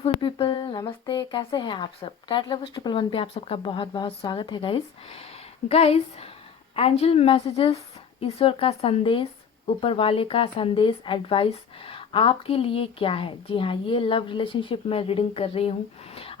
Beautiful people, नमस्ते। कैसे हैं आप सब? टैट लवर्स 111 पे आप सबका बहुत बहुत स्वागत है गाइस। गाइस, एंजल मैसेजेस, ईश्वर का संदेश, ऊपर वाले का संदेश, एडवाइस आपके लिए क्या है? जी हाँ, ये लव रिलेशनशिप में रीडिंग कर रही हूँ।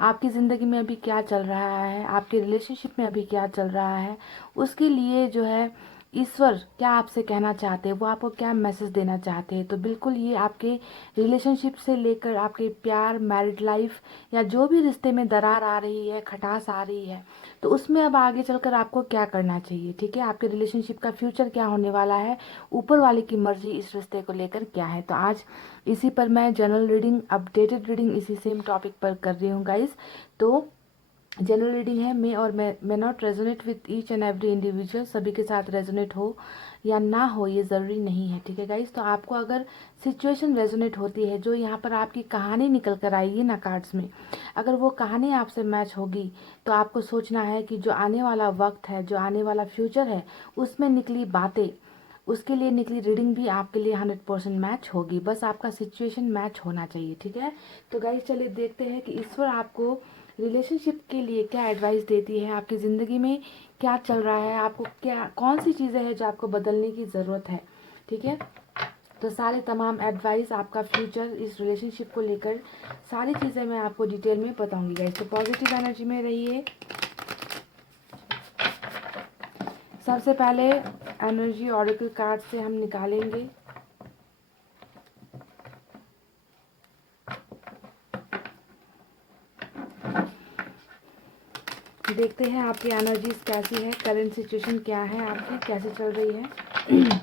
आपकी ज़िंदगी में अभी क्या चल रहा है, आपके रिलेशनशिप में अभी क्या चल रहा है, उसके लिए जो है ईश्वर क्या आपसे कहना चाहते हैं, वो आपको क्या मैसेज देना चाहते हैं। तो बिल्कुल ये आपके रिलेशनशिप से लेकर आपके प्यार, मैरिड लाइफ या जो भी रिश्ते में दरार आ रही है, खटास आ रही है, तो उसमें अब आगे चलकर आपको क्या करना चाहिए। ठीक है, आपके रिलेशनशिप का फ्यूचर क्या होने वाला है, ऊपर वाले की मर्जी इस रिश्ते को लेकर क्या है। तो आज इसी पर मैं जनरल रीडिंग, अपडेटेड रीडिंग इसी सेम टॉपिक पर कर रही हूँ गाइज। तो जनरल रीडिंग है, may not resonate with each and every individual, सभी के साथ रेजोनेट हो या ना हो ये ज़रूरी नहीं है। ठीक है गाइस, तो आपको अगर सिचुएशन रेजोनेट होती है, जो यहाँ पर आपकी कहानी निकल कर आएगी ना कार्ड्स में, अगर वो कहानी आपसे मैच होगी तो आपको सोचना है कि जो आने वाला वक्त है, जो आने वाला फ्यूचर है, उसमें निकली बातें, उसके लिए निकली रीडिंग भी आपके लिए 100% मैच होगी। बस आपका सिचुएशन मैच होना चाहिए। ठीक है, तो गाइस चलिए देखते हैं कि ईश्वर आपको रिलेशनशिप के लिए क्या एडवाइस देती है, आपकी ज़िंदगी में क्या चल रहा है, आपको क्या कौन सी चीज़ें हैं जो आपको बदलने की ज़रूरत है। ठीक है, तो सारे तमाम एडवाइस, आपका फ्यूचर, इस रिलेशनशिप को लेकर सारी चीज़ें मैं आपको डिटेल में बताऊंगी गाइस। तो पॉजिटिव एनर्जी में रहिए। सबसे पहले एनर्जी ऑरेकल कार्ड से हम निकालेंगे। देखते हैं आपकी एनर्जीज कैसी है, करंट सिचुएशन क्या है, आपकी कैसे चल रही है।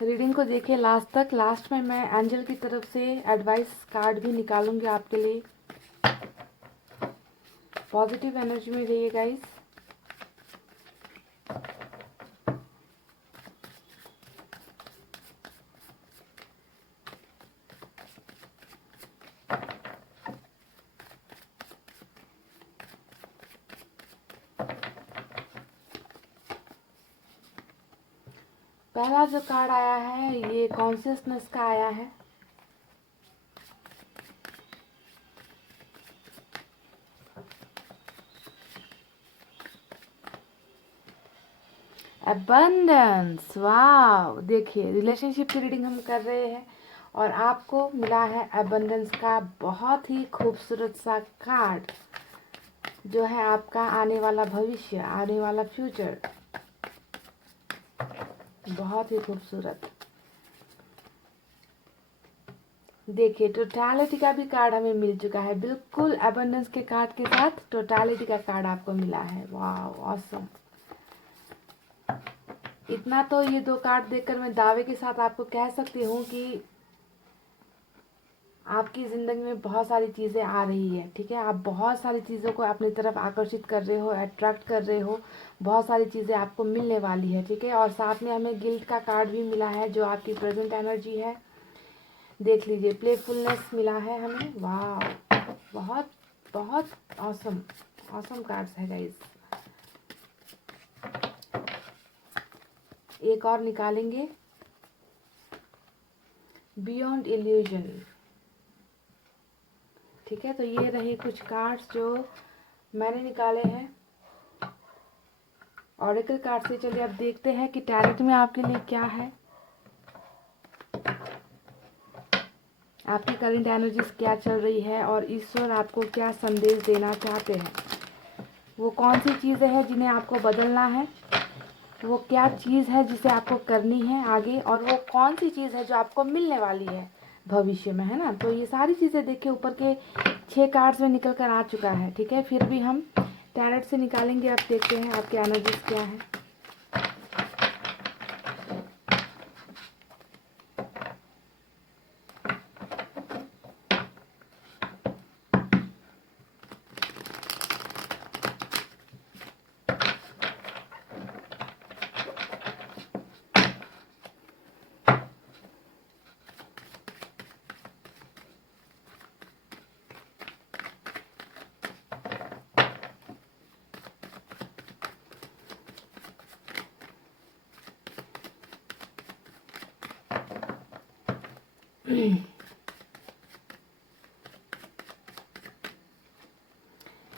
रीडिंग को देखिए लास्ट तक। लास्ट में मैं एंजल की तरफ से एडवाइस कार्ड भी निकालूंगी आपके लिए। पॉजिटिव एनर्जी में रहिए गाइस। पहला जो कार्ड आया है ये कॉन्शियसनेस का आया है। अबंडेंस, वाह। देखिए, रिलेशनशिप की रीडिंग हम कर रहे हैं और आपको मिला है अबंडेंस का बहुत ही खूबसूरत सा कार्ड, जो है आपका आने वाला भविष्य, आने वाला फ्यूचर। बहुत ही खूबसूरत। देखिए, टोटलिटी का भी कार्ड हमें मिल चुका है। बिल्कुल अबंडेंस के कार्ड के साथ टोटलिटी का कार्ड आपको मिला है। वाह, ऑसम। इतना तो ये दो कार्ड देखकर मैं दावे के साथ आपको कह सकती हूँ कि आपकी ज़िंदगी में बहुत सारी चीज़ें आ रही है। ठीक है, आप बहुत सारी चीज़ों को अपनी तरफ आकर्षित कर रहे हो, अट्रैक्ट कर रहे हो। बहुत सारी चीज़ें आपको मिलने वाली है। ठीक है, और साथ में हमें गिल्ट का कार्ड भी मिला है, जो आपकी प्रेजेंट एनर्जी है। देख लीजिए, प्लेफुलनेस मिला है हमें। वाह, बहुत बहुत ऑसम ऑसम कार्ड्स है गाइस। एक और निकालेंगे, बियॉन्ड इल्यूजन। ठीक है, तो ये रहे कुछ कार्ड्स जो मैंने निकाले हैं ऑरेकल कार्ड से। चलिए अब देखते हैं कि टैरेट में आपके लिए क्या है, आपकी करंट एनर्जीज क्या चल रही है और ईश्वर आपको क्या संदेश देना चाहते हैं। वो कौन सी चीज़ें हैं जिन्हें आपको बदलना है, वो क्या चीज़ है जिसे आपको करनी है आगे, और वो कौन सी चीज़ है जो आपको मिलने वाली है भविष्य में, है ना। तो ये सारी चीज़ें देखिए ऊपर के 6 कार्ड्स में निकल कर आ चुका है। ठीक है, फिर भी हम टैरेट से निकालेंगे। अब देखते हैं आपकी एनर्जीज क्या है।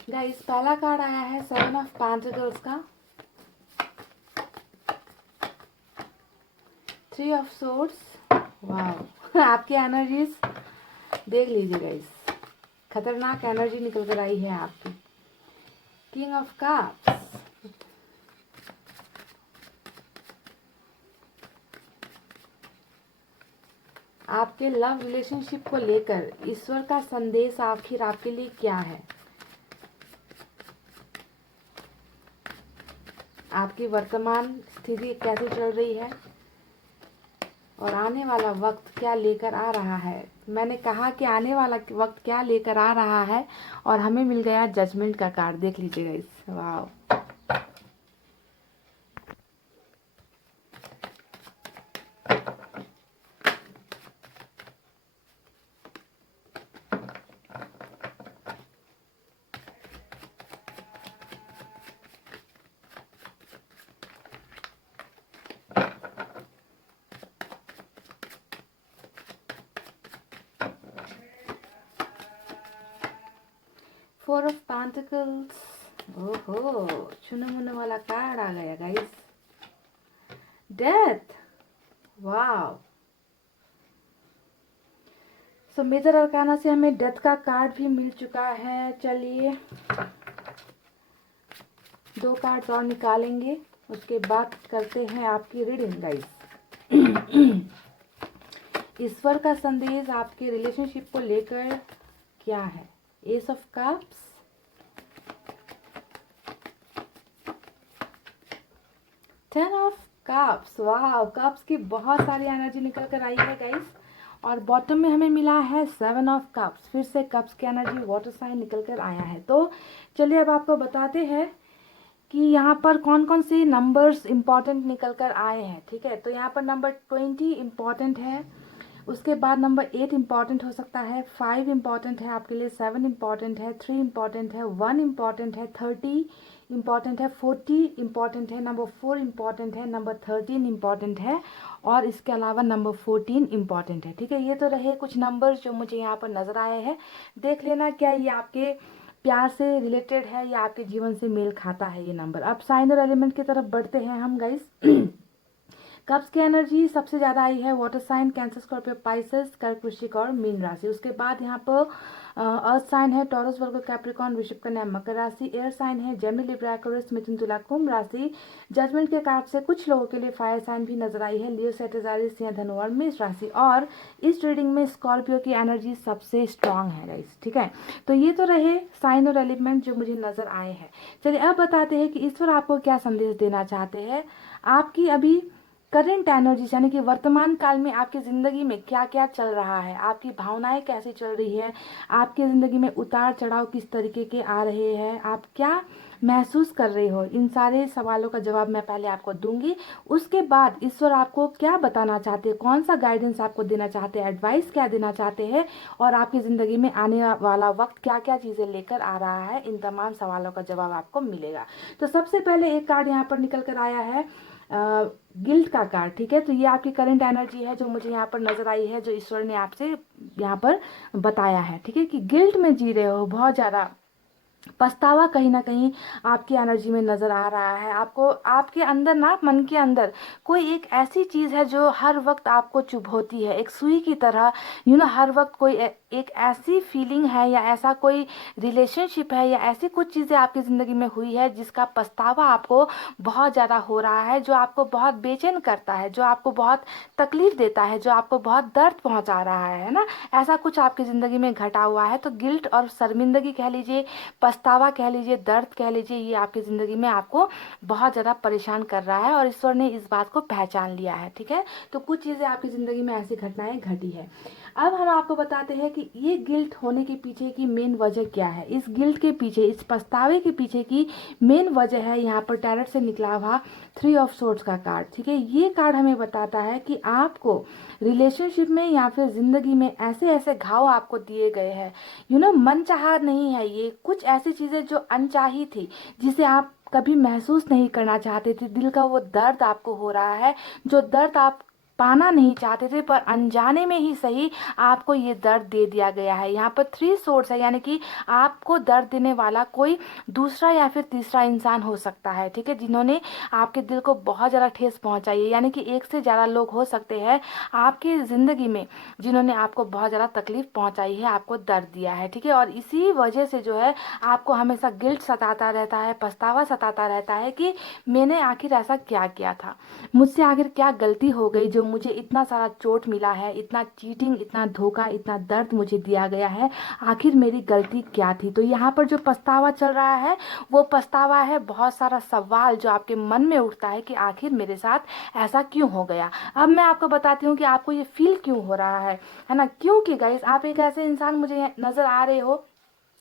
गाइस पहला कार्ड आया है 7 ऑफ पेंटिकल्स का, 3 ऑफ सोर्ड्स। वाह आपकी एनर्जीज देख लीजिए गाइस, खतरनाक एनर्जी निकल कर आई है आपकी। किंग ऑफ कप्स, आपके लव रिलेशनशिप को लेकर ईश्वर का संदेश आखिर आपके लिए क्या है? आपकी वर्तमान स्थिति कैसे चल रही है और आने वाला वक्त क्या लेकर आ रहा है? मैंने कहा कि आने वाला वक्त क्या लेकर आ रहा है और हमें मिल गया जजमेंट का कार्ड। देख लीजिएगा इस, वाह। फोर ऑफ पेंटिकल्स, ओहो चुनो मुनो वाला कार्ड आ गया गाइस। डेथ, वाह। सो मेजर अरकाना से हमें डेथ का कार्ड भी मिल चुका है। चलिए 2 कार्ड और निकालेंगे, उसके बाद करते हैं आपकी रीडिंग गाइस। ईश्वर का संदेश आपके रिलेशनशिप को लेकर क्या है? S of cups, ten of cups, वाह। कप्स की बहुत सारी एनर्जी निकल कर आई है गाइस, और बॉटम में हमें मिला है 7 ऑफ कप्स। फिर से कप्स की एनर्जी वाटर साइन निकल कर आया है। तो चलिए अब आपको बताते हैं कि यहाँ पर कौन कौन से नंबर्स इम्पॉर्टेंट निकल कर आए हैं। ठीक है, तो यहाँ पर नंबर 20 इम्पॉर्टेंट है, उसके बाद नंबर 8 इम्पॉर्टेंट हो सकता है, 5 इम्पॉर्टेंट है आपके लिए, 7 इम्पॉर्टेंट है, 3 इम्पॉर्टेंट है, 1 इम्पॉर्टेंट है, 30 इम्पॉर्टेंट है, 40 इम्पॉर्टेंट है, नंबर 4 इम्पॉर्टेंट है, नंबर 13 इम्पॉर्टेंट है, और इसके अलावा नंबर 14 इम्पॉर्टेंट है। ठीक है, ये तो रहे कुछ नंबर जो मुझे यहाँ पर नजर आए हैं। देख लेना क्या ये आपके प्यार से रिलेटेड है या आपके जीवन से मेल खाता है ये नंबर। अब साइन और एलिमेंट की तरफ बढ़ते हैं हम गाइस। कप्स की एनर्जी सबसे ज्यादा आई है water sign, cancer, Scorpio, Pisces, कर्क, वृश्चिक और मीन राशि। उसके बाद यहाँ पर अर्थ साइन है टॉरस, वर्गो, कैप्रिकॉर्न, वृषभ, कन्या, मकर राशि। एयर साइन है जेमिनी, लिब्रा, एक्वेरियस, मिथुन, तुला, कुंभ राशि। जजमेंट के कार्ड से कुछ लोगों के लिए फायर साइन भी नजर आई है, लियो, सेजिटेरियस, सिंह, धनु और मेष राशि। और इस रीडिंग में स्कॉर्पियो की एनर्जी सबसे स्ट्रांग है गाइस। ठीक है, तो ये तो रहे साइन और एलिमेंट जो मुझे नजर आए हैं। चलिए अब बताते हैं कि ईश्वर आपको क्या संदेश देना चाहते हैं। आपकी अभी करंट एनर्जी यानी कि वर्तमान काल में आपकी ज़िंदगी में क्या क्या चल रहा है, आपकी भावनाएं कैसी चल रही है, आपकी ज़िंदगी में उतार चढ़ाव किस तरीके के आ रहे हैं, आप क्या महसूस कर रहे हो, इन सारे सवालों का जवाब मैं पहले आपको दूंगी। उसके बाद ईश्वर आपको क्या बताना चाहते हैं, कौन सा गाइडेंस आपको देना चाहते हैं, एडवाइस क्या देना चाहते हैं, और आपकी ज़िंदगी में आने वाला वक्त क्या क्या चीज़ें लेकर आ रहा है, इन तमाम सवालों का जवाब आपको मिलेगा। तो सबसे पहले एक कार्ड यहाँ पर निकल कर आया है गिल्ट का कार्ड। ठीक है, तो ये आपकी करंट एनर्जी है जो मुझे यहाँ पर नजर आई है, जो ईश्वर ने आपसे यहाँ पर बताया है। ठीक है, कि गिल्ट में जी रहे हो, बहुत ज्यादा पछतावा कहीं ना कहीं आपकी एनर्जी में नजर आ रहा है। आपको आपके अंदर ना, मन के अंदर कोई एक ऐसी चीज है जो हर वक्त आपको चुभोती है, एक सुई की तरह। हर वक्त कोई एक ऐसी फीलिंग है या ऐसा कोई रिलेशनशिप है या ऐसी कुछ चीजें आपकी जिंदगी में हुई है जिसका पछतावा आपको बहुत ज्यादा हो रहा है, जो आपको बहुत बेचैन करता है, जो आपको बहुत तकलीफ देता है, जो आपको बहुत दर्द पहुंचा रहा है ना। ऐसा कुछ आपकी जिंदगी में घटा हुआ है। तो गिल्ट और शर्मिंदगी कह लीजिए, पछतावा कह लीजिए, दर्द कह लीजिए, ये आपकी ज़िंदगी में आपको बहुत ज़्यादा परेशान कर रहा है और ईश्वर ने इस बात को पहचान लिया है। ठीक है, तो कुछ चीज़ें आपकी ज़िंदगी में ऐसी घटनाएं घटी है। अब हम आपको बताते हैं कि ये गिल्ट होने के पीछे की मेन वजह क्या है। इस गिल्ट के पीछे, इस पछतावे के पीछे की मेन वजह है यहाँ पर टैरट से निकला हुआ 3 ऑफ सोर्ड्स का कार्ड। ठीक है, ये कार्ड हमें बताता है कि आपको रिलेशनशिप में या फिर जिंदगी में ऐसे ऐसे घाव आपको दिए गए हैं। मन चाहा नहीं है, ये कुछ ऐसी चीजें जो अनचाही थी, जिसे आप कभी महसूस नहीं करना चाहते थे। दिल का वो दर्द आपको हो रहा है, जो दर्द आप पाना नहीं चाहते थे, पर अनजाने में ही सही आपको ये दर्द दे दिया गया है। यहाँ पर 3 सोर्स है, यानी कि आपको दर्द देने वाला कोई दूसरा या फिर तीसरा इंसान हो सकता है, ठीक है, जिन्होंने आपके दिल को बहुत ज़्यादा ठेस पहुंचाई है। यानी कि एक से ज़्यादा लोग हो सकते हैं आपकी ज़िंदगी में जिन्होंने आपको बहुत ज़्यादा तकलीफ पहुंचाई है, आपको दर्द दिया है, ठीक है। और इसी वजह से जो है आपको हमेशा गिल्ट सताता रहता है, पछतावा सताता रहता है कि मैंने आखिर ऐसा क्या किया था, मुझसे आखिर क्या गलती हो गई जो मुझे इतना सारा चोट मिला है, इतना चीटिंग, इतना धोखा, इतना दर्द मुझे दिया गया है, आखिर मेरी गलती क्या थी। तो यहाँ पर जो पछतावा चल रहा है वो पछतावा है बहुत सारा सवाल जो आपके मन में उठता है कि आखिर मेरे साथ ऐसा क्यों हो गया। अब मैं आपको बताती हूँ कि आपको ये फील क्यों हो रहा है ना। क्योंकि गाइस आप एक ऐसे इंसान मुझे नजर आ रहे हो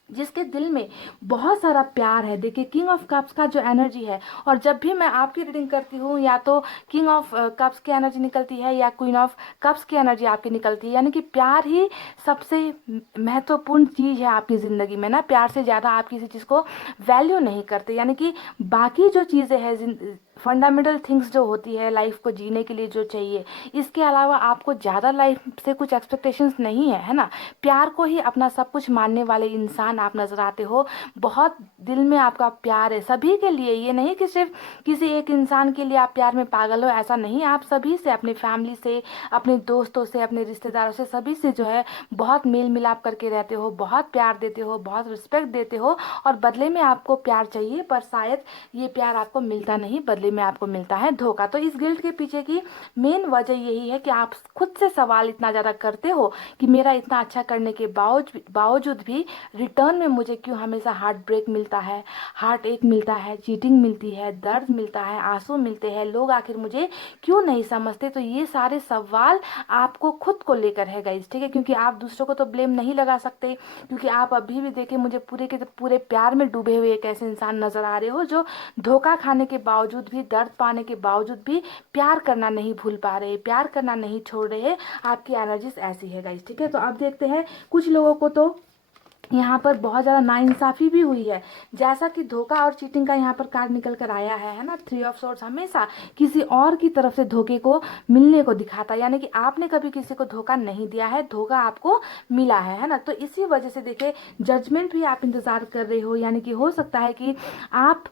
जिसके दिल में बहुत सारा प्यार है। देखिए किंग ऑफ कप्स का जो एनर्जी है, और जब भी मैं आपकी रीडिंग करती हूँ या तो किंग ऑफ कप्स की एनर्जी निकलती है या क्वीन ऑफ कप्स की एनर्जी आपकी निकलती है, यानी कि प्यार ही सबसे महत्वपूर्ण चीज़ है आपकी ज़िंदगी में ना। प्यार से ज़्यादा आप किसी चीज़ को वैल्यू नहीं करते, यानी कि बाकी जो चीज़ें हैं, फंडामेंटल थिंग्स जो होती है लाइफ को जीने के लिए जो चाहिए, इसके अलावा आपको ज़्यादा लाइफ से कुछ एक्सपेक्टेशंस नहीं है ना। प्यार को ही अपना सब कुछ मानने वाले इंसान आप नजर आते हो। बहुत दिल में आपका प्यार है सभी के लिए, ये नहीं कि सिर्फ किसी एक इंसान के लिए आप प्यार में पागल हो, ऐसा नहीं। आप सभी से, अपनी फैमिली से, अपने दोस्तों से, अपने रिश्तेदारों से, सभी से जो है बहुत मेल मिलाप करके रहते हो, बहुत प्यार देते हो, बहुत रिस्पेक्ट देते हो, और बदले में आपको प्यार चाहिए, पर शायद ये प्यार आपको मिलता नहीं, बदले में आपको मिलता है धोखा। तो इस गिल्ट के पीछे की मेन वजह यही है कि आप खुद से सवाल इतना ज़्यादा करते हो कि मेरा इतना अच्छा करने के बावजूद भी रिटर्न में मुझे क्यों हमेशा हार्ट ब्रेक मिलता है, हार्ट एक मिलता है, चीटिंग मिलती है, दर्द मिलता है, आंसू मिलते हैं, लोग आखिर मुझे क्यों नहीं समझते। तो ये सारे सवाल आपको खुद को लेकर है गाइस, ठीक है, क्योंकि आप दूसरों को तो ब्लेम नहीं लगा सकते, क्योंकि आप अभी भी देखे मुझे पूरे के पूरे प्यार में डूबे हुए एक ऐसे इंसान नजर आ रहे हो जो धोखा खाने के बावजूद भी, दर्द पाने के बावजूद भी प्यार करना नहीं भूल पा रहे, प्यार करना नहीं छोड़ रहे। आपकी एनर्जीज ऐसी है गाइस, ठीक है। तो अब देखते हैं कुछ लोगों को तो यहाँ पर बहुत ज़्यादा नाइंसाफ़ी भी हुई है, जैसा कि धोखा और चीटिंग का यहाँ पर कार्ड निकल कर आया है ना। 3 ऑफ सोर्ड्स हमेशा किसी और की तरफ से धोखे को मिलने को दिखाता है, यानी कि आपने कभी किसी को धोखा नहीं दिया है, धोखा आपको मिला है ना। तो इसी वजह से देखिए जजमेंट भी आप इंतज़ार कर रहे हो, यानी कि हो सकता है कि आप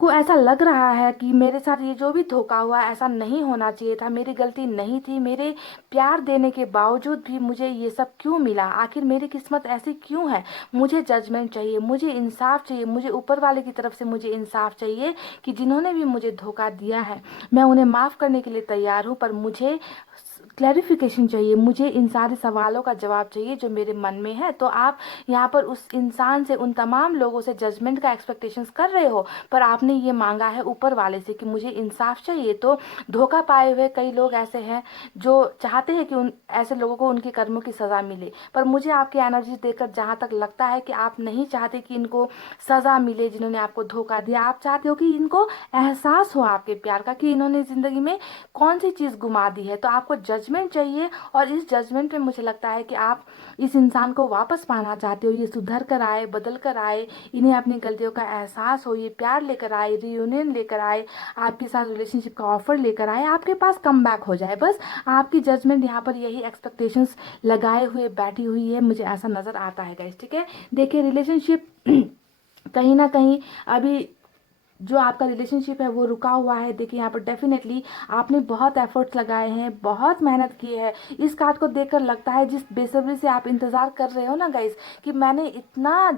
को ऐसा लग रहा है कि मेरे साथ ये जो भी धोखा हुआ ऐसा नहीं होना चाहिए था, मेरी गलती नहीं थी, मेरे प्यार देने के बावजूद भी मुझे ये सब क्यों मिला, आखिर मेरी किस्मत ऐसी क्यों है। मुझे जजमेंट चाहिए, मुझे इंसाफ चाहिए, मुझे ऊपर वाले की तरफ से मुझे इंसाफ चाहिए कि जिन्होंने भी मुझे धोखा दिया है मैं उन्हें माफ़ करने के लिए तैयार हूँ, पर मुझे क्लैरिफिकेशन चाहिए, मुझे इन सारे सवालों का जवाब चाहिए जो मेरे मन में है। तो आप यहाँ पर उस इंसान से, उन तमाम लोगों से जजमेंट का एक्सपेक्टेशंस कर रहे हो, पर आपने ये मांगा है ऊपर वाले से कि मुझे इंसाफ चाहिए। तो धोखा पाए हुए कई लोग ऐसे हैं जो चाहते हैं कि उन ऐसे लोगों को उनके कर्मों की सज़ा मिले, पर मुझे आपकी एनर्जी देखकर जहाँ तक लगता है कि आप नहीं चाहते कि इनको सज़ा मिले जिन्होंने आपको धोखा दिया। आप चाहते हो कि इनको एहसास हो आपके प्यार का कि इन्होंने ज़िंदगी में कौन सी चीज़ गुमा दी है। तो आपको जजमेंट चाहिए, और इस जजमेंट में मुझे लगता है कि आप इस इंसान को वापस पाना चाहते हो, ये सुधर कर आए, बदल कर आए, इन्हें अपनी गलतियों का एहसास हो, ये प्यार लेकर आए, रियूनियन लेकर आए, आपके साथ रिलेशनशिप का ऑफर लेकर आए, आपके पास कम बैक हो जाए। बस आपकी जजमेंट यहाँ पर यही एक्सपेक्टेशंस लगाए हुए बैठी हुई है, मुझे ऐसा नज़र आता है गाइस, ठीक है। देखिए रिलेशनशिप कहीं ना कहीं अभी जो आपका रिलेशनशिप है वो रुका हुआ है। देखिए यहाँ पर डेफिनेटली आपने बहुत एफर्ट्स लगाए हैं, बहुत मेहनत की है। इस कार्ड को देखकर लगता है जिस बेसब्री से आप इंतज़ार कर रहे हो ना गाइस कि मैंने इतना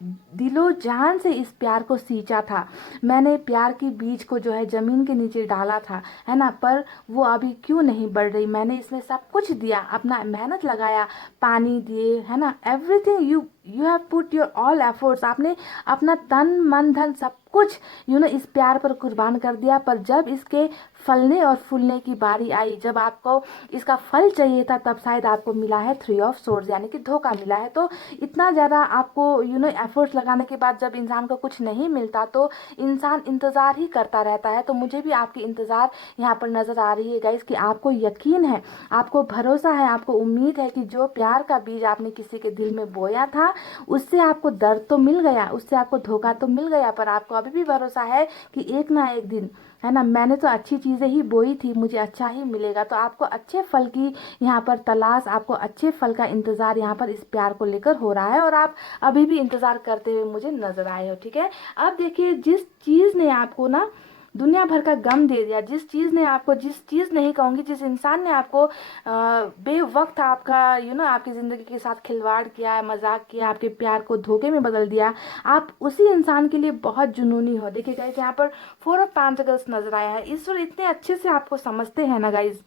दिलो जान से इस प्यार को सींचा था, मैंने प्यार की बीज को जो है ज़मीन के नीचे डाला था, है ना, पर वो अभी क्यों नहीं बढ़ रही। मैंने इसमें सब कुछ दिया, अपना मेहनत लगाया, पानी दिए, है ना, everything you have put your all efforts, आपने अपना तन मन धन सब कुछ इस प्यार पर कुर्बान कर दिया। पर जब इसके फलने और फूलने की बारी आई, जब आपको इसका फल चाहिए था, तब शायद आपको मिला है 3 ऑफ सोर्ड्स, यानी कि धोखा मिला है। तो इतना ज़्यादा आपको एफर्ट्स लगाने के बाद जब इंसान को कुछ नहीं मिलता तो इंसान इंतज़ार ही करता रहता है। तो मुझे भी आपकी इंतज़ार यहाँ पर नज़र आ रही है गाइस कि आपको यकीन है, आपको भरोसा है, आपको उम्मीद है कि जो प्यार का बीज आपने किसी के दिल में बोया था उससे आपको दर्द तो मिल गया, उससे आपको धोखा तो मिल गया, पर आपको अभी भी भरोसा है कि एक ना एक दिन है ना, मैंने तो अच्छी चीज़ें ही बोई थी, मुझे अच्छा ही मिलेगा। तो आपको अच्छे फल की यहाँ पर तलाश, आपको अच्छे फल का इंतज़ार यहाँ पर इस प्यार को लेकर हो रहा है, और आप अभी भी इंतज़ार करते हुए मुझे नज़र आए हो, ठीक है। अब देखिए, जिस चीज़ ने आपको ना दुनिया भर का गम दे दिया, जिस चीज़ ने आपको, जिस चीज़ नहीं कहूँगी, जिस इंसान ने आपको बेवक्त आपका आपकी ज़िंदगी के साथ खिलवाड़ किया है, मजाक किया, आपके प्यार को धोखे में बदल दिया, आप उसी इंसान के लिए बहुत जुनूनी हो। देखिए गाइस, यहाँ पर 4 ऑफ पेंटिकल्स नजर आया है। ईश्वर इतने अच्छे से आपको समझते हैं ना गाइस,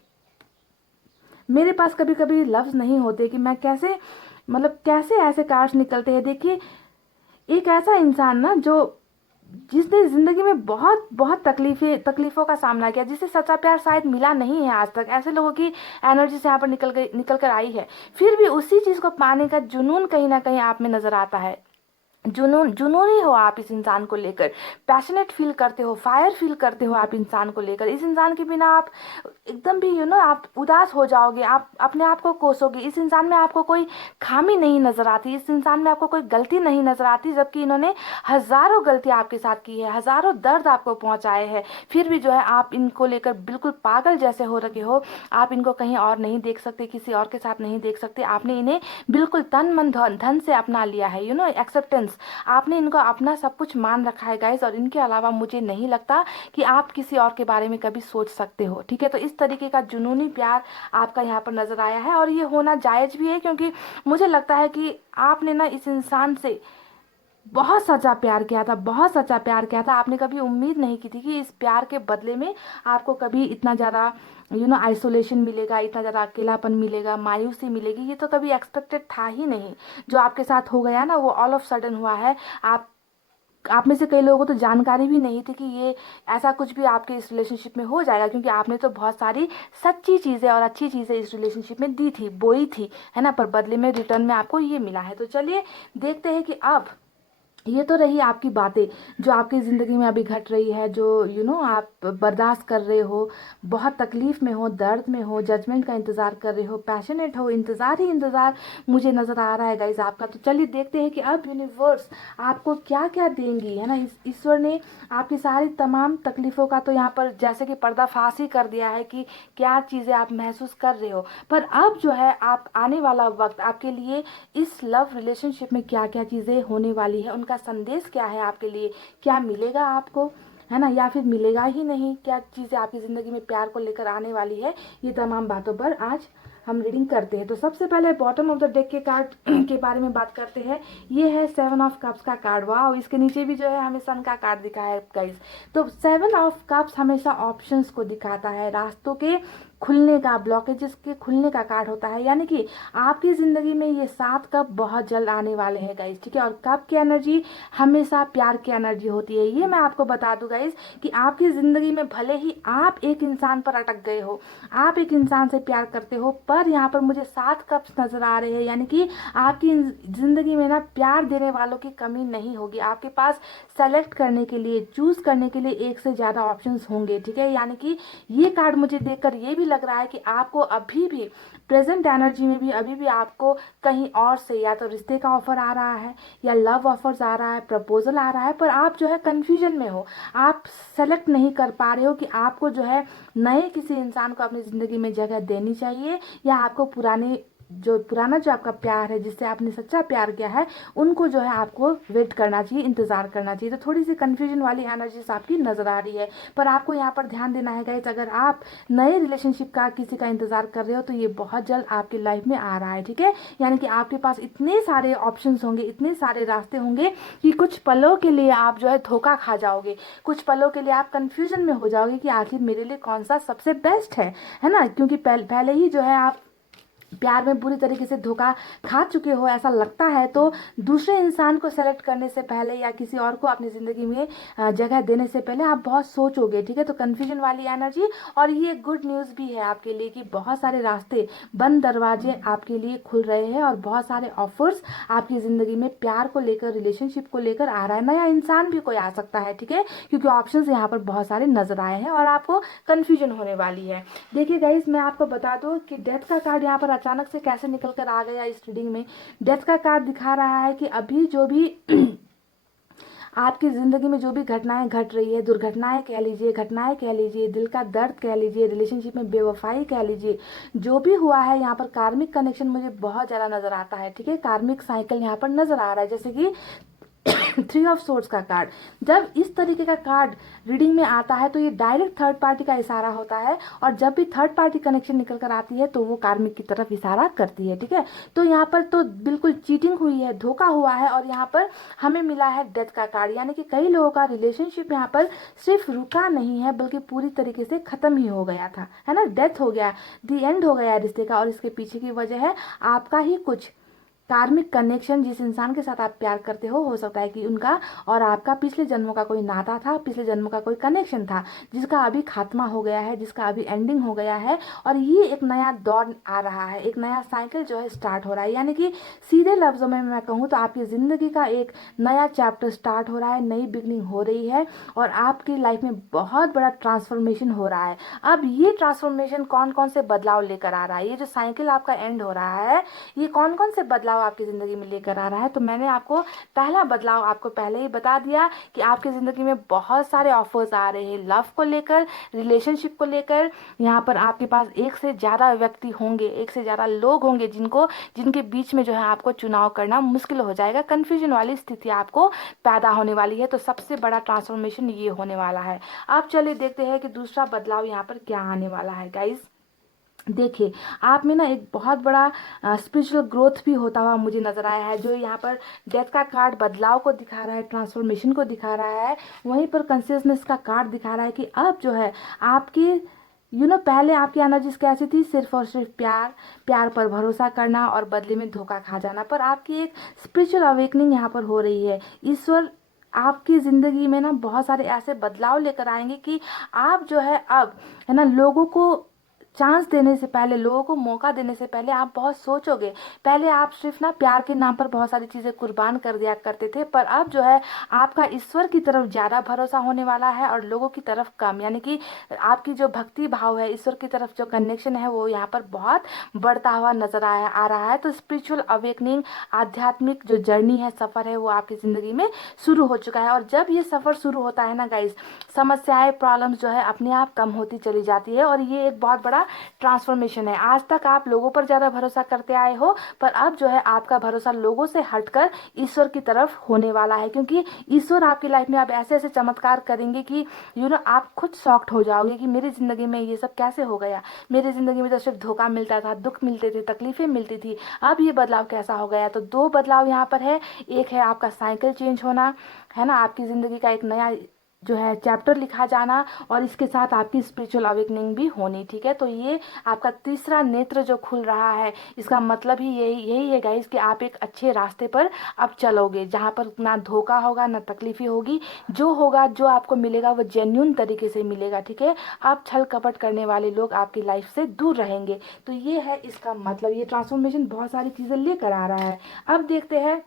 मेरे पास कभी कभी लफ्ज नहीं होते कि मैं कैसे, मतलब कैसे ऐसे कार्ड्स निकलते हैं। देखिए, एक ऐसा इंसान ना जो, जिसने जिंदगी में बहुत बहुत तकलीफों का सामना किया, जिसे सच्चा प्यार शायद मिला नहीं है आज तक, ऐसे लोगों की एनर्जी से यहाँ पर निकल कर आई है, फिर भी उसी चीज को पाने का जुनून कहीं ना कहीं आप में नजर आता है। जुनूनी हो आप इस इंसान को लेकर, पैशनेट फील करते हो, फायर फील करते हो आप इंसान को लेकर। इस इंसान के बिना आप एकदम भी आप उदास हो जाओगे, आप अपने आप को कोसोगे। इस इंसान में आपको कोई खामी नहीं नजर आती, इस इंसान में आपको कोई गलती नहीं नजर आती, जबकि इन्होंने हजारों गलतियां आपके साथ की है, हजारों दर्द आपको पहुंचाए हैं, फिर भी जो है आप इनको लेकर बिल्कुल पागल जैसे हो रखे हो। आप इनको कहीं और नहीं देख सकते, किसी और के साथ नहीं देख सकते। आपने इन्हें बिल्कुल तन मन धन से अपना लिया है, एक्सेप्टेंस, आपने इनको अपना सब कुछ मान रखा है गाइस, और इनके अलावा मुझे नहीं लगता कि आप किसी और के बारे में कभी सोच सकते हो, ठीक है। तो इस तरीके का जुनूनी प्यार आपका यहाँ पर नजर आया है, और ये होना जायज भी है, क्योंकि मुझे लगता है कि आपने ना इस इंसान से बहुत सच्चा प्यार किया था, बहुत सच्चा प्यार किया था। आपने कभी उम्मीद नहीं की थी कि इस प्यार के बदले में आपको कभी इतना ज़्यादा आइसोलेशन मिलेगा, इतना ज़्यादा अकेलापन मिलेगा, मायूसी मिलेगी, ये तो कभी एक्सपेक्टेड था ही नहीं। जो आपके साथ हो गया ना, वो ऑल ऑफ सडन हुआ है। आप में से कई लोगों को तो जानकारी भी नहीं थी कि ये ऐसा कुछ भी आपके इस रिलेशनशिप में हो जाएगा, क्योंकि आपने तो बहुत सारी सच्ची चीज़ें और अच्छी चीज़ें इस रिलेशनशिप में दी थी, बोई थी, है ना, पर बदले में रिटर्न में आपको ये मिला है। तो चलिए देखते हैं कि अब, ये तो रही आपकी बातें जो आपकी ज़िंदगी में अभी घट रही है, जो आप बर्दाश्त कर रहे हो, बहुत तकलीफ में हो, दर्द में हो, जजमेंट का इंतज़ार कर रहे हो, पैशनेट हो, इंतज़ार ही इंतज़ार मुझे नज़र आ रहा है गाइज आपका। तो चलिए देखते हैं कि अब यूनिवर्स आपको क्या क्या देंगी, है ना। ईश्वर ने आपकी सारी तमाम तकलीफ़ों का तो यहाँ पर जैसे कि पर्दाफाश ही कर दिया है कि क्या चीज़ें आप महसूस कर रहे हो, पर अब जो है आप आने वाला वक्त आपके लिए इस लव रिलेशनशिप में क्या क्या चीज़ें होने वाली है, उनका संदेश क्या है आपके लिए, क्या मिलेगा आपको, है ना, या फिर मिलेगा ही नहीं, क्या चीज़ें आपकी ज़िंदगी में प्यार को लेकर आने वाली है, ये तमाम बातों पर आज हम रीडिंग करते हैं। तो सबसे पहले बॉटम ऑफ द डेक के कार्ड के बारे में बात करते हैं। ये है 7 ऑफ कप्स का कार्ड। वाह, इसके नीचे भी जो है हमें सन का कार्ड दिखा है गाइस। तो 7 ऑफ कप्स हमेशा ऑप्शंस को दिखाता है, रास्तों के खुलने का, ब्लॉकेजेस के खुलने का कार्ड होता है, यानी कि आपकी ज़िंदगी में ये 7 कप बहुत जल्द आने वाले हैं गाइस, ठीक है। और कप की एनर्जी हमेशा प्यार की एनर्जी होती है। ये मैं आपको बता दूं गाइस कि आपकी ज़िंदगी में भले ही आप एक इंसान पर अटक गए हो, आप एक इंसान से प्यार करते हो, पर यहाँ पर मुझे 7 कप्स नज़र आ रहे हैं, यानी कि आपकी ज़िंदगी में ना प्यार देने वालों की कमी नहीं होगी। आपके पास सेलेक्ट करने के लिए, चूज़ करने के लिए एक से ज़्यादा ऑप्शंस होंगे, ठीक है। यानी कि ये कार्ड मुझे देखकर ये भी लग रहा है कि आपको अभी भी प्रेजेंट एनर्जी में भी अभी भी आपको कहीं और से या तो रिश्ते का ऑफर आ रहा है, या लव ऑफर्स आ रहा है, प्रपोजल आ रहा है, पर आप जो है कंफ्यूजन में हो, आप सेलेक्ट नहीं कर पा रहे हो कि आपको जो है नए किसी इंसान को अपनी ज़िंदगी में जगह देनी चाहिए, या आपको पुराना जो आपका प्यार है, जिससे आपने सच्चा प्यार किया है, उनको जो है आपको वेट करना चाहिए, इंतज़ार करना चाहिए। तो थोड़ी सी कन्फ्यूजन वाली एनर्जीज आपकी नज़र आ रही है, पर आपको यहाँ पर ध्यान देना है गाइस, अगर आप नए रिलेशनशिप का किसी का इंतज़ार कर रहे हो तो ये बहुत जल्द आपकी लाइफ में आ रहा है, ठीक है। यानी कि आपके पास इतने सारे ऑप्शंस होंगे, इतने सारे रास्ते होंगे कि कुछ पलों के लिए आप जो है धोखा खा जाओगे, कुछ पलों के लिए आप कन्फ्यूजन में हो जाओगे कि आखिर मेरे लिए कौन सा सबसे बेस्ट है ना, क्योंकि पहले ही जो है आप प्यार में बुरी तरीके से धोखा खा चुके हो ऐसा लगता है, तो दूसरे इंसान को सेलेक्ट करने से पहले या किसी और को अपनी ज़िंदगी में जगह देने से पहले आप बहुत सोचोगे, ठीक है। तो कन्फ्यूजन वाली एनर्जी, और ये गुड न्यूज़ भी है आपके लिए कि बहुत सारे रास्ते, बंद दरवाजे आपके लिए खुल रहे हैं, और बहुत सारे ऑफर्स आपकी ज़िंदगी में प्यार को लेकर, रिलेशनशिप को लेकर आ रहा है। नया इंसान भी कोई आ सकता है, ठीक है, क्योंकि ऑप्शंस यहाँ पर बहुत सारे नजर आए हैं और आपको कन्फ्यूजन होने वाली है। देखिए गाइज, मैं आपको बता दूं कि डेथ का कार्ड यहाँ पर अचानक से कैसे निकल कर आ गया इस रीडिंग में। डेथ का कार्ड दिखा रहा है कि अभी जो भी आपकी ज़िंदगी में जो भी घटनाएं घट रही है, दुर्घटनाएं कह लीजिए, घटनाएं कह लीजिए, दिल का दर्द कह लीजिए, रिलेशनशिप में बेवफाई कह लीजिए, जो भी हुआ है यहाँ पर कार्मिक कनेक्शन मुझे बहुत ज़्यादा नज़र आता है। ठीक है, कार्मिक साइकिल यहाँ पर नज़र आ रहा है। जैसे कि थ्री ऑफ सोर्ड्स का कार्ड, जब इस तरीके का कार्ड रीडिंग में आता है तो ये डायरेक्ट थर्ड पार्टी का इशारा होता है, और जब भी थर्ड पार्टी कनेक्शन निकल कर आती है तो वो कार्मिक की तरफ इशारा करती है। ठीक है, तो यहाँ पर तो बिल्कुल चीटिंग हुई है, धोखा हुआ है, और यहाँ पर हमें मिला है डेथ का कार्ड, यानी कि कई लोगों का रिलेशनशिप यहाँ पर सिर्फ रुका नहीं है बल्कि पूरी तरीके से खत्म ही हो गया था, है ना, डेथ हो गया, दी एंड हो गया रिश्ते का। और इसके पीछे की वजह है आपका ही कुछ कार्मिक कनेक्शन। जिस इंसान के साथ आप प्यार करते हो सकता है कि उनका और आपका पिछले जन्मों का कोई नाता था, पिछले जन्मों का कोई कनेक्शन था, जिसका अभी खात्मा हो गया है, जिसका अभी एंडिंग हो गया है, और ये एक नया दौर आ रहा है, एक नया साइकिल जो है स्टार्ट हो रहा है। यानी कि सीधे लफ्जों में मैं कहूँ तो आपकी ज़िंदगी का एक नया चैप्टर स्टार्ट हो रहा है, नई बिगनिंग हो रही है, और आपकी लाइफ में बहुत बड़ा ट्रांसफॉर्मेशन हो रहा है। अब ये ट्रांसफॉर्मेशन कौन कौन से बदलाव लेकर आ रहा है, ये जो साइकिल आपका एंड हो रहा है, ये कौन कौन से बदलाव आपकी ज़िंदगी में लेकर आ रहा है। तो मैंने आपको पहला बदलाव आपको पहले ही बता दिया कि आपकी ज़िंदगी में बहुत सारे ऑफर्स आ रहे हैं लव को लेकर, रिलेशनशिप को लेकर। यहाँ पर आपके पास एक से ज़्यादा व्यक्ति होंगे, एक से ज़्यादा लोग होंगे जिनके बीच में जो है आपको चुनाव करना मुश्किल हो जाएगा, कन्फ्यूजन वाली स्थिति आपको पैदा होने वाली है। तो सबसे बड़ा ट्रांसफॉर्मेशन ये होने वाला है। अब चलिए देखते हैं कि दूसरा बदलाव यहाँ पर क्या आने वाला है। गाइज देखिए, आप में ना एक बहुत बड़ा स्पिरिचुअल ग्रोथ भी होता हुआ मुझे नजर आया है। जो यहाँ पर डेथ का कार्ड बदलाव को दिखा रहा है, ट्रांसफॉर्मेशन को दिखा रहा है, वहीं पर कॉन्शियसनेस का कार्ड दिखा रहा है कि अब जो है आपकी पहले आपकी एनर्जीज कैसी थी, सिर्फ और सिर्फ प्यार, प्यार पर भरोसा करना और बदले में धोखा खा जाना। पर आपकी एक स्पिरिचुअल अवेकनिंग यहाँ पर हो रही है। ईश्वर आपकी ज़िंदगी में ना बहुत सारे ऐसे बदलाव लेकर आएंगे कि आप जो है अब, है ना, लोगों को चांस देने से पहले, लोगों को मौका देने से पहले आप बहुत सोचोगे। पहले आप सिर्फ ना प्यार के नाम पर बहुत सारी चीज़ें कुर्बान कर दिया करते थे, पर अब जो है आपका ईश्वर की तरफ ज़्यादा भरोसा होने वाला है और लोगों की तरफ कम। यानी कि आपकी जो भक्ति भाव है, ईश्वर की तरफ जो कनेक्शन है, वो यहाँ पर बहुत बढ़ता हुआ नजर आ रहा है। तो स्पिरिचुअल अवेकनिंग, आध्यात्मिक जो जर्नी है, सफ़र है, वो आपकी ज़िंदगी में शुरू हो चुका है। और जब ये सफ़र शुरू होता है ना गाइज, समस्याएं, प्रॉब्लम्स जो है अपने आप कम होती चली जाती है, और ये एक बहुत बड़ा ट्रांसफॉर्मेशन है। आज तक आप लोगों पर ज्यादा भरोसा करते आए हो, पर अब जो है आपका भरोसा लोगों से हटकर ईश्वर की तरफ होने वाला है, क्योंकि ईश्वर आपकी लाइफ में अब ऐसे ऐसे चमत्कार करेंगे कि आप खुद शॉक्ड हो जाओगे कि मेरी जिंदगी में ये सब कैसे हो गया। मेरी जिंदगी में तो सिर्फ धोखा मिलता था, दुख मिलते थे, तकलीफें मिलती थी, अब ये बदलाव कैसा हो गया। तो दो बदलाव यहाँ पर है। एक है आपका साइकिल चेंज होना, है ना, आपकी जिंदगी का एक नया जो है चैप्टर लिखा जाना, और इसके साथ आपकी स्पिरिचुअल अवेकनिंग भी होनी। ठीक है, तो ये आपका तीसरा नेत्र जो खुल रहा है, इसका मतलब ही यही है गाइस कि आप एक अच्छे रास्ते पर अब चलोगे, जहाँ पर ना धोखा होगा, ना तकलीफें होगी। जो होगा, जो आपको मिलेगा, वो जेन्युइन तरीके से मिलेगा। ठीक है, आप छल कपट करने वाले लोग आपकी लाइफ से दूर रहेंगे। तो ये है इसका मतलब, ये ट्रांसफॉर्मेशन बहुत सारी चीज़ें लेकर आ रहा है। अब देखते हैं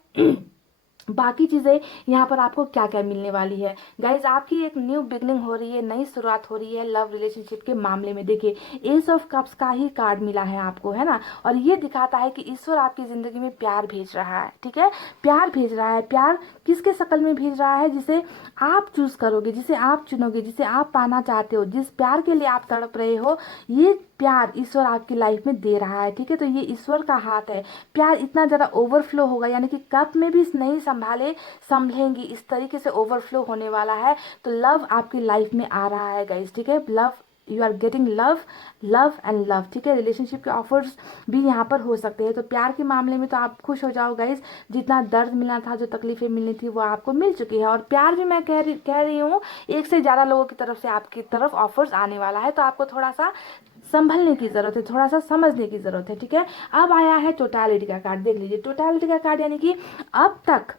बाकी चीज़ें यहाँ पर आपको क्या क्या मिलने वाली है। गाइज आपकी एक न्यू बिगनिंग हो रही है, नई शुरुआत हो रही है लव रिलेशनशिप के मामले में। देखिए, एस ऑफ कप्स का ही कार्ड मिला है आपको, है ना, और ये दिखाता है कि ईश्वर आपकी ज़िंदगी में प्यार भेज रहा है। ठीक है, प्यार भेज रहा है। प्यार किसके शक्ल में भेज रहा है? जिसे आप चूज करोगे, जिसे आप चुनोगे, जिसे आप पाना चाहते हो, जिस प्यार के लिए आप तड़प रहे हो, ये प्यार ईश्वर आपकी लाइफ में दे रहा है। ठीक है, तो ये ईश्वर का हाथ है। प्यार इतना ज़्यादा ओवरफ्लो होगा, यानी कि कप में भी नहीं संभलेंगी, इस तरीके से ओवरफ्लो होने वाला है। तो लव आपकी लाइफ में आ रहा है गाइस। ठीक है, love, you are getting love, love and love. ठीक है, रिलेशनशिप के ऑफर्स भी यहाँ पर हो सकते हैं। तो प्यार के मामले में तो आप खुश हो जाओ गाइस, जितना दर्द मिलना था, जो तकलीफें मिलनी थी, वो आपको मिल चुकी है। और प्यार भी मैं कह रही हूँ, एक से ज़्यादा लोगों की तरफ से आपकी तरफ ऑफर्स आने वाला है। तो आपको थोड़ा सा संभलने की जरूरत है, थोड़ा सा समझने की जरूरत है। ठीक है, अब आया है टोटलिटी का कार्ड। देख लीजिए, टोटलिटी का कार्ड यानी कि अब तक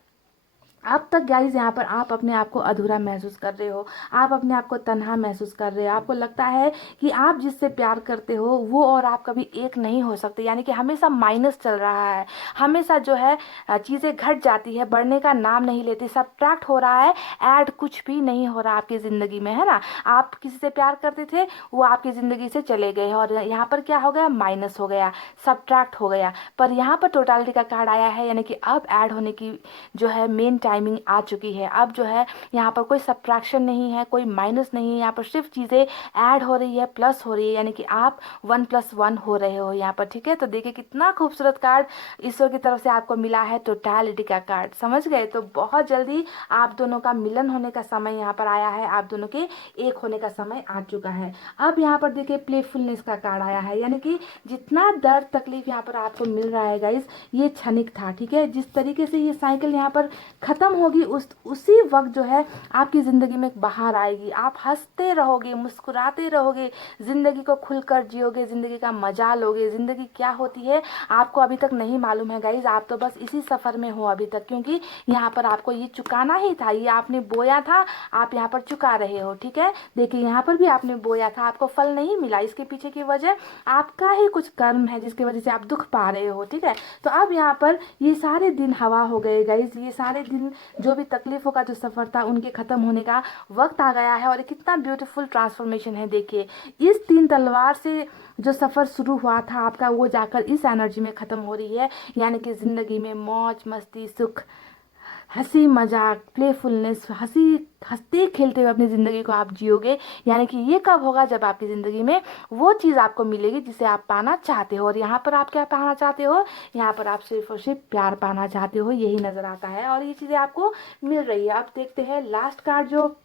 गाइज यहाँ पर आप अपने आप को अधूरा महसूस कर रहे हो, आप अपने आप को तन्हा महसूस कर रहे हो। आपको लगता है कि आप जिससे प्यार करते हो वो और आप कभी एक नहीं हो सकते, यानी कि हमेशा माइनस चल रहा है, हमेशा जो है चीज़ें घट जाती है, बढ़ने का नाम नहीं लेती, सब्ट्रैक्ट हो रहा है, ऐड कुछ भी नहीं हो रहा आपकी ज़िंदगी में, है ना। आप किसी से प्यार करते थे, वो आपकी ज़िंदगी से चले गए, और यहाँ पर क्या हो गया, माइनस हो गया, सब्ट्रैक्ट हो गया। पर यहाँ पर टोटलिटी का कार्ड आया है, यानी कि अब ऐड होने की जो है मेन टाइम टाइमिंग आ चुकी है। अब जो है यहाँ पर कोई सब्ट्रैक्शन नहीं है, कोई माइनस नहीं है, यहाँ पर सिर्फ चीज़ें ऐड हो रही है, प्लस हो रही है, यानी कि आप 1+1 हो रहे हो यहाँ पर। ठीक है, तो देखिए कितना खूबसूरत कार्ड ईश्वर की तरफ से आपको मिला है, टोटलिटी का कार्ड, समझ गए। तो बहुत जल्दी आप दोनों का मिलन होने का समय यहाँ पर आया है, आप दोनों के एक होने का समय आ चुका है। अब यहाँ पर देखिए प्लेफुलनेस का कार्ड आया है, यानी कि जितना दर्द तकलीफ यहाँ पर आपको मिल रहा है गाइस, ये क्षणिक था। ठीक है, जिस तरीके से ये साइकिल यहाँ पर खत्म होगी उसी वक्त जो है आपकी ज़िंदगी में बाहर आएगी। आप हंसते रहोगे, मुस्कुराते रहोगे, ज़िंदगी को खुलकर जियोगे, ज़िंदगी का मजा लोगे। ज़िंदगी क्या होती है आपको अभी तक नहीं मालूम है गाइज, आप तो बस इसी सफ़र में हो अभी तक, क्योंकि यहाँ पर आपको ये चुकाना ही था, ये आपने बोया था, आप यहाँ पर चुका रहे हो। ठीक है, देखिए यहाँ पर भी आपने बोया था, आपको फल नहीं मिला, इसके पीछे की वजह आपका ही कुछ कर्म है जिसकी वजह से आप दुख पा रहे हो। ठीक है, तो अब यहाँ पर ये सारे दिन हवा हो गए गाइज, ये सारे दिन जो भी तकलीफों का जो सफ़र था उनके ख़त्म होने का वक्त आ गया है। और कितना ब्यूटीफुल ट्रांसफॉर्मेशन है, देखिए इस 3 तलवार से जो सफ़र शुरू हुआ था आपका, वो जाकर इस एनर्जी में ख़त्म हो रही है, यानी कि ज़िंदगी में मौज मस्ती सुख हंसी मजाक प्लेफुलनेस, हंसते खेलते हुए अपनी ज़िंदगी को आप जियोगे। यानी कि ये कब होगा, जब आपकी ज़िंदगी में वो चीज़ आपको मिलेगी जिसे आप पाना चाहते हो। और यहाँ पर आप क्या पाना चाहते हो, यहाँ पर आप सिर्फ और सिर्फ प्यार पाना चाहते हो, यही नज़र आता है और ये चीज़ें आपको मिल रही है। अब देखते हैं लास्ट कार्ड जो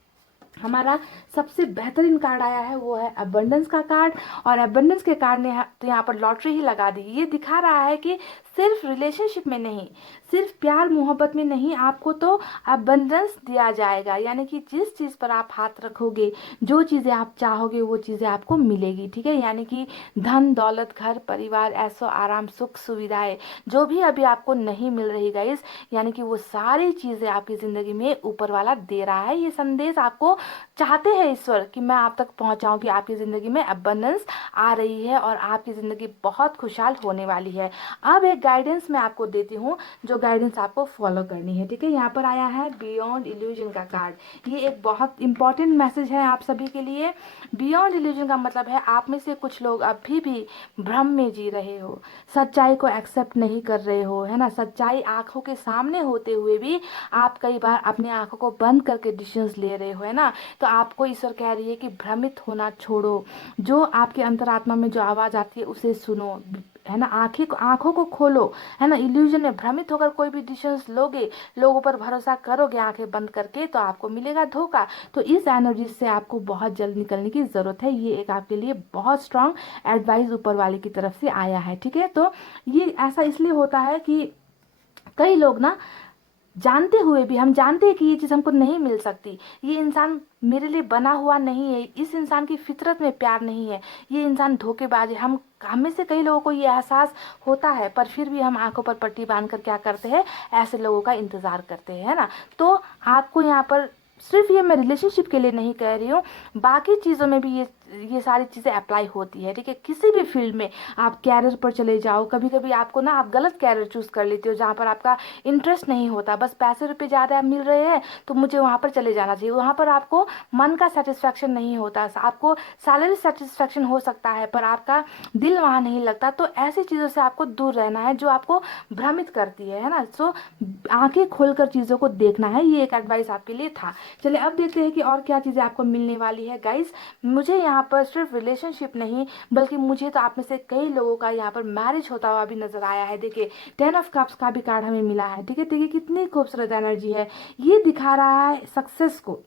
हमारा सबसे बेहतरीन कार्ड आया है, वो है अबंडेंस का कार्ड। और अबंडेंस के कार्ड ने तो यहाँ पर लॉटरी ही लगा दी। ये दिखा रहा है कि सिर्फ रिलेशनशिप में नहीं, सिर्फ प्यार मोहब्बत में नहीं, आपको तो अबंडेंस दिया जाएगा। यानी कि जिस चीज़ पर आप हाथ रखोगे, जो चीज़ें आप चाहोगे, वो चीज़ें आपको मिलेगी। ठीक है, यानी कि धन दौलत घर परिवार ऐशो आराम सुख सुविधाएं जो भी अभी आपको नहीं मिल रही गाइस, यानी कि वो सारी चीज़ें आपकी ज़िंदगी में ऊपर वाला दे रहा है। ये संदेश आपको चाहते हैं ईश्वर कि मैं आप तक पहुंचाऊं कि आपकी ज़िंदगी में अबंडेंस आ रही है और आपकी ज़िंदगी बहुत खुशहाल होने वाली है। अब एक गाइडेंस मैं आपको देती हूँ, जो गाइडेंस आपको फॉलो करनी है। ठीक है, यहाँ पर आया है बियॉन्ड इल्यूजन का कार्ड। ये एक बहुत इंपॉर्टेंट मैसेज है आप सभी के लिए। बियॉन्ड इल्यूजन का मतलब है आप में से कुछ लोग अभी भी भ्रम में जी रहे हो, सच्चाई को एक्सेप्ट नहीं कर रहे हो, है ना। सच्चाई आंखों के सामने होते हुए भी आप कई बार अपनी आंखों को बंद करके डिसीजंस ले रहे हो, है ना। तो आपको ईश्वर कह रही है कि भ्रमित होना छोड़ो, जो आपके अंतरात्मा में जो आवाज़ आती है उसे सुनो, है ना। आंखों को खोलो, है ना। इल्यूजन में भ्रमित होकर कोई भी डिसीजंस लोगे, लोगों पर भरोसा करोगे आंखें बंद करके, तो आपको मिलेगा धोखा। तो इस एनर्जी से आपको बहुत जल्द निकलने की ज़रूरत है। ये एक आपके लिए बहुत स्ट्रांग एडवाइस ऊपर वाले की तरफ से आया है। ठीक है, तो ये ऐसा इसलिए होता है कि कई लोग ना जानते हुए भी, हम जानते हैं कि ये चीज़ हमको नहीं मिल सकती, ये इंसान मेरे लिए बना हुआ नहीं है, इस इंसान की फितरत में प्यार नहीं है, ये इंसान धोखेबाज है, हम में से कई लोगों को ये एहसास होता है, पर फिर भी हम आंखों पर पट्टी बांध कर क्या करते हैं, ऐसे लोगों का इंतज़ार करते हैं, है ना। तो आपको यहाँ पर सिर्फ ये मैं रिलेशनशिप के लिए नहीं कह रही हूँ, बाकी चीज़ों में भी ये सारी चीज़ें अप्लाई होती है। ठीक है, किसी भी फील्ड में आप कैरियर पर चले जाओ, कभी कभी आपको ना आप गलत कैरियर चूज़ कर लेते हो जहाँ पर आपका इंटरेस्ट नहीं होता, बस पैसे रुपये ज़्यादा मिल रहे हैं तो मुझे वहाँ पर चले जाना चाहिए, वहाँ पर आपको मन का सेटिस्फैक्शन नहीं होता, आपको सैलरी सेटिस्फैक्शन हो सकता है पर आपका दिल वहाँ नहीं लगता। तो ऐसी चीज़ों से आपको दूर रहना है जो आपको भ्रमित करती है ना। सो आंखें खोलकर चीज़ों को देखना है, ये एक एडवाइस आपके लिए था। चलिए अब देखते हैं कि और क्या चीज़ें आपको मिलने वाली है गाइस। मुझे यहाँ पर सिर्फ रिलेशनशिप नहीं, बल्कि मुझे तो आप में से कई लोगों का यहाँ पर मैरिज होता हुआ भी नजर आया है। देखिए 10 ऑफ कप्स का भी कार्ड हमें मिला है। ठीक है, देखिए कितनी खूबसूरत एनर्जी है, ये दिखा रहा है सक्सेस को।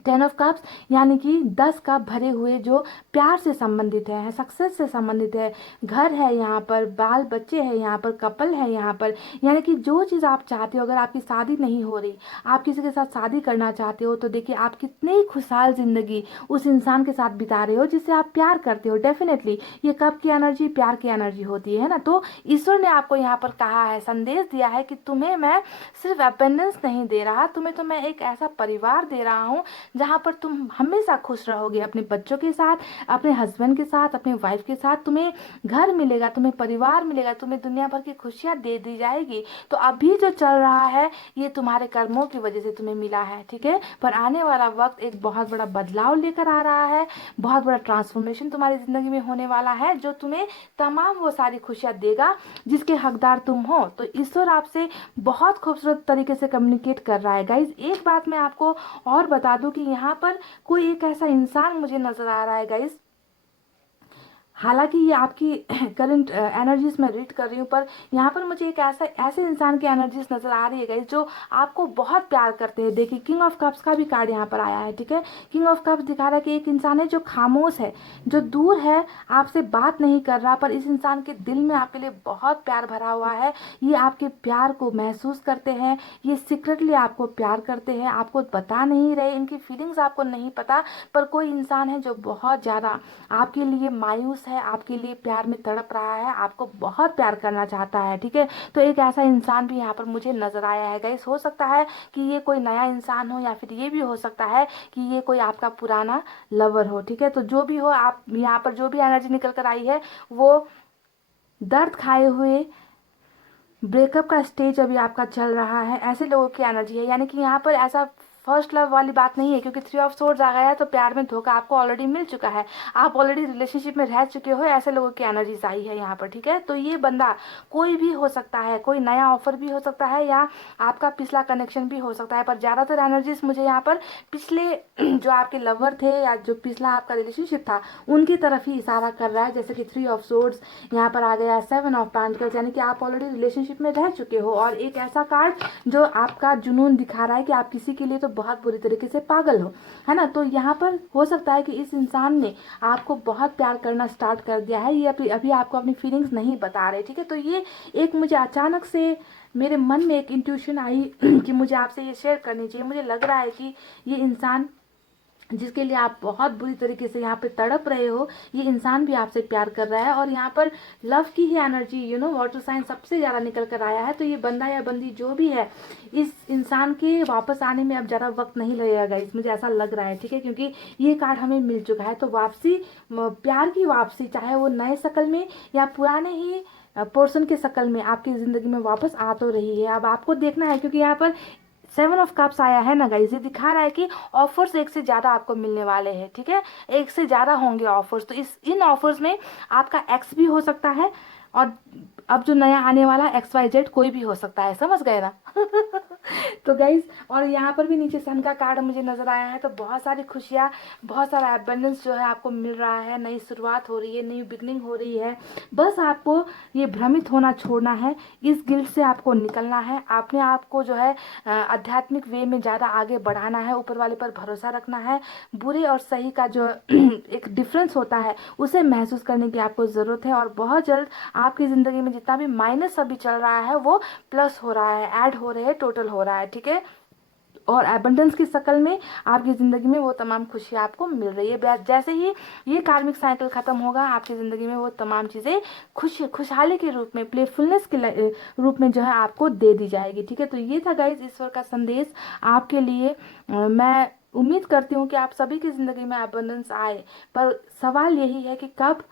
10 ऑफ कप्स यानी कि 10 कप भरे हुए जो प्यार से संबंधित है, सक्सेस से संबंधित है, घर है यहाँ पर, बाल बच्चे हैं यहाँ पर, कपल है यहाँ पर, यानी कि जो चीज़ आप चाहते हो, अगर आपकी शादी नहीं हो रही, आप किसी के साथ शादी करना चाहते हो, तो देखिए आप कितनी खुशहाल ज़िंदगी उस इंसान के साथ बिता रहे हो जिससे आप प्यार करते हो। डेफिनेटली ये कप की एनर्जी प्यार की एनर्जी होती है ना। तो ईश्वर ने आपको यहाँ पर कहा है, संदेश दिया है कि तुम्हें मैं सिर्फ अबंडेंस नहीं दे रहा, तुम्हें तो मैं एक ऐसा परिवार दे रहा हूँ जहाँ पर तुम हमेशा खुश रहोगे, अपने बच्चों के साथ, अपने हस्बैंड के साथ, अपने वाइफ के साथ। तुम्हें घर मिलेगा, तुम्हें परिवार मिलेगा, तुम्हें दुनिया भर की खुशियाँ दे दी जाएगी। तो अभी जो चल रहा है ये तुम्हारे कर्मों की वजह से तुम्हें मिला है, ठीक है। पर आने वाला वक्त एक बहुत बड़ा बदलाव लेकर आ रहा है, बहुत बड़ा ट्रांसफॉर्मेशन तुम्हारी जिंदगी में होने वाला है, जो तुम्हें तमाम वो सारी खुशियाँ देगा जिसके हकदार तुम हो। तो ईश्वर आपसे बहुत खूबसूरत तरीके से कम्युनिकेट कर रहा है गाइज। एक बात मैं आपको और बता दूं कि यहाँ पर कोई एक ऐसा इंसान मुझे नजर आ रहा है गाइज, हालांकि ये आपकी करंट एनर्जीज में रीड कर रही हूँ, पर यहाँ पर मुझे एक ऐसे इंसान की एनर्जीज नजर आ रही है गाइस जो आपको बहुत प्यार करते हैं। देखिए किंग ऑफ कप्स का भी कार्ड यहाँ पर आया है, ठीक है। किंग ऑफ कप्स दिखा रहा है कि एक इंसान है जो खामोश है, जो दूर है, आपसे बात नहीं कर रहा, पर इस इंसान के दिल में आपके लिए बहुत प्यार भरा हुआ है। ये आपके प्यार को महसूस करते हैं, ये सीक्रेटली आपको प्यार करते हैं, आपको बता नहीं रहे, इनकी फीलिंग्स आपको नहीं पता, पर कोई इंसान है जो बहुत ज़्यादा आपके लिए मायूस है, आपके लिए प्यार में तड़प रहा है, आपको बहुत प्यार करना चाहता है, ठीक है। तो एक ऐसा इंसान भी यहाँ पर मुझे नजर आया है गाइस। हो सकता है कि ये कोई नया इंसान हो, या फिर ये भी हो सकता है कि ये कोई आपका पुराना लवर हो, ठीक है। तो जो भी हो, आप यहाँ पर जो भी एनर्जी निकल कर आई है वो दर्द खाए हुए ब्रेकअप का स्टेज अभी आपका चल रहा है, ऐसे लोगों की एनर्जी है। यानी कि यहाँ पर ऐसा फर्स्ट लव वाली बात नहीं है, क्योंकि 3 ऑफ सोर्ड्स आ गया है, तो प्यार में धोखा आपको ऑलरेडी मिल चुका है, आप ऑलरेडी रिलेशनशिप में रह चुके हो, ऐसे लोगों की एनर्जीज आई है यहाँ पर, ठीक है। तो ये बंदा कोई भी हो सकता है, कोई नया ऑफर भी हो सकता है, या आपका पिछला कनेक्शन भी हो सकता है, पर ज़्यादातर एनर्जीज मुझे यहाँ पर पिछले जो आपके लवर थे या जो पिछला आपका रिलेशनशिप था उनकी तरफ ही इशारा कर रहा है। जैसे कि 3 ऑफ सोर्ड्स यहाँ पर आ गया, 7 ऑफ पेंटिकल्स, यानी कि आप ऑलरेडी रिलेशनशिप में रह चुके हो। और एक ऐसा कार्ड जो आपका जुनून दिखा रहा है कि आप किसी के लिए तो बहुत बुरी तरीके से पागल हो, है ना। तो यहाँ पर हो सकता है कि इस इंसान ने आपको बहुत प्यार करना स्टार्ट कर दिया है, ये अभी आपको अपनी फीलिंग्स नहीं बता रहे, ठीक है। तो ये एक मुझे अचानक से मेरे मन में एक इंट्यूशन आई कि मुझे आपसे ये शेयर करनी चाहिए। मुझे लग रहा है कि ये इंसान जिसके लिए आप बहुत बुरी तरीके से यहाँ पे तड़प रहे हो, ये इंसान भी आपसे प्यार कर रहा है। और यहाँ पर लव की ही एनर्जी, वाटर साइन सबसे ज़्यादा निकल कर आया है। तो ये बंदा या बंदी जो भी है, इस इंसान के वापस आने में अब ज़्यादा वक्त नहीं लगेगा गाइस, मुझे ऐसा लग रहा है, ठीक है। क्योंकि ये कार्ड हमें मिल चुका है। तो वापसी, प्यार की वापसी, चाहे वो नए शक्ल में या पुराने ही पोर्शन के शक्ल में आपकी ज़िंदगी में वापस आ तो रही है। अब आपको देखना है, क्योंकि यहाँ पर 7 ऑफ कप्स आया है ना गाइस, ये दिखा रहा है कि ऑफर्स एक से ज़्यादा आपको मिलने वाले हैं, ठीक है। एक से ज़्यादा होंगे ऑफर्स। तो इन ऑफर्स में आपका एक्स भी हो सकता है, और अब जो नया आने वाला XYZ कोई भी हो सकता है, समझ गए ना। तो गाइज, और यहाँ पर भी नीचे सन का कार्ड मुझे नजर आया है। तो बहुत सारी खुशियाँ, बहुत सारा एबंडेंस जो है आपको मिल रहा है, नई शुरुआत हो रही है, नई बिगनिंग हो रही है। बस आपको ये भ्रमित होना छोड़ना है, इस गिल्ट से आपको निकलना है, अपने आप को जो है आध्यात्मिक वे में ज़्यादा आगे बढ़ाना है, ऊपर वाले पर भरोसा रखना है। बुरे और सही का जो एक डिफरेंस होता है उसे महसूस करने की आपको ज़रूरत है। और बहुत जल्द आपकी ज़िंदगी में जितना भी माइनस अभी चल रहा है वो प्लस हो रहा है, ऐड हो रहे हैं, टोटल हो रहा है, ठीक है। और एबंडेंस की शक्ल में आपकी ज़िंदगी में वो तमाम खुशियाँ आपको मिल रही है। जैसे ही ये कार्मिक साइकिल ख़त्म होगा, आपकी ज़िंदगी में वो तमाम चीज़ें खुशहाली के रूप में, प्लेफुलनेस के रूप में जो है आपको दे दी जाएगी, ठीक है। तो ये था गाइज ईश्वर का संदेश आपके लिए। मैं उम्मीद करती हूँ कि आप सभी की ज़िंदगी में एबंडेंस आए, पर सवाल यही है कि कब,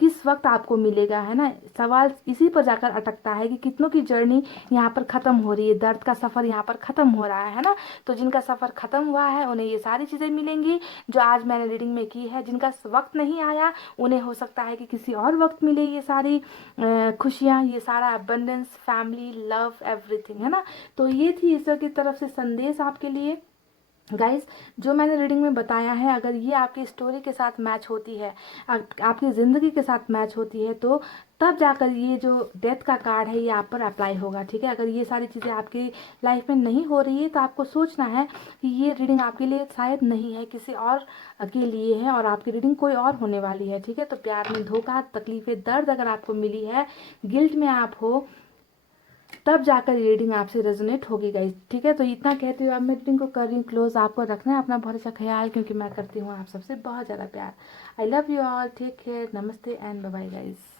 किस वक्त आपको मिलेगा, है ना। सवाल इसी पर जाकर अटकता है कि कितनों की जर्नी यहाँ पर ख़त्म हो रही है, दर्द का सफ़र यहाँ पर ख़त्म हो रहा है ना। तो जिनका सफ़र ख़त्म हुआ है उन्हें ये सारी चीज़ें मिलेंगी जो आज मैंने रीडिंग में की है। जिनका वक्त नहीं आया उन्हें हो सकता है कि किसी और वक्त मिले ये सारी खुशियाँ, ये सारा अबंडेंस, फैमिली, लव, एवरीथिंग, है ना। तो ये थी ईश्वर की तरफ से संदेश आपके लिए गाइस। जो मैंने रीडिंग में बताया है, अगर ये आपकी स्टोरी के साथ मैच होती है, आपकी ज़िंदगी के साथ मैच होती है, तो तब जाकर ये जो डेथ का कार्ड है ये आप पर अप्लाई होगा, ठीक है। अगर ये सारी चीज़ें आपकी लाइफ में नहीं हो रही है तो आपको सोचना है कि ये रीडिंग आपके लिए शायद नहीं है, किसी और के लिए है, और आपकी रीडिंग कोई और होने वाली है, ठीक है। तो प्यार में धोखा, तकलीफ़ें, दर्द अगर आपको मिली है, गिल्ट में आप हो, तब जाकर रीडिंग आपसे रेजोनेट होगी गाइस, ठीक है। तो इतना कहते हुए अब मैं रीडिंग को कर रही हूँ क्लोज। आपको रखना है अपना बहुत अच्छा ख्याल, क्योंकि मैं करती हूँ आप सबसे बहुत ज़्यादा प्यार। I love you all, take care, नमस्ते एंड बाय बाय गाइस।